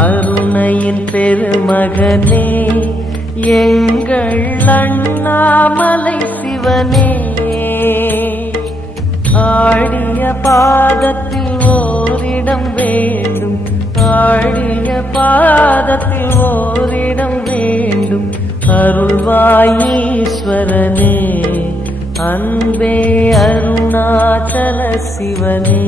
அருணையின் பெருமகனே எங்கள் அண்ணாமலை சிவனே, ஆடிய பாதத்தில் ஓரிடம் வேண்டும், ஆடிய பாதத்தில் ஓரிடம் வேண்டும். அருள்வாயீஸ்வரனே, அன்பே அருணாச்சல சிவனே.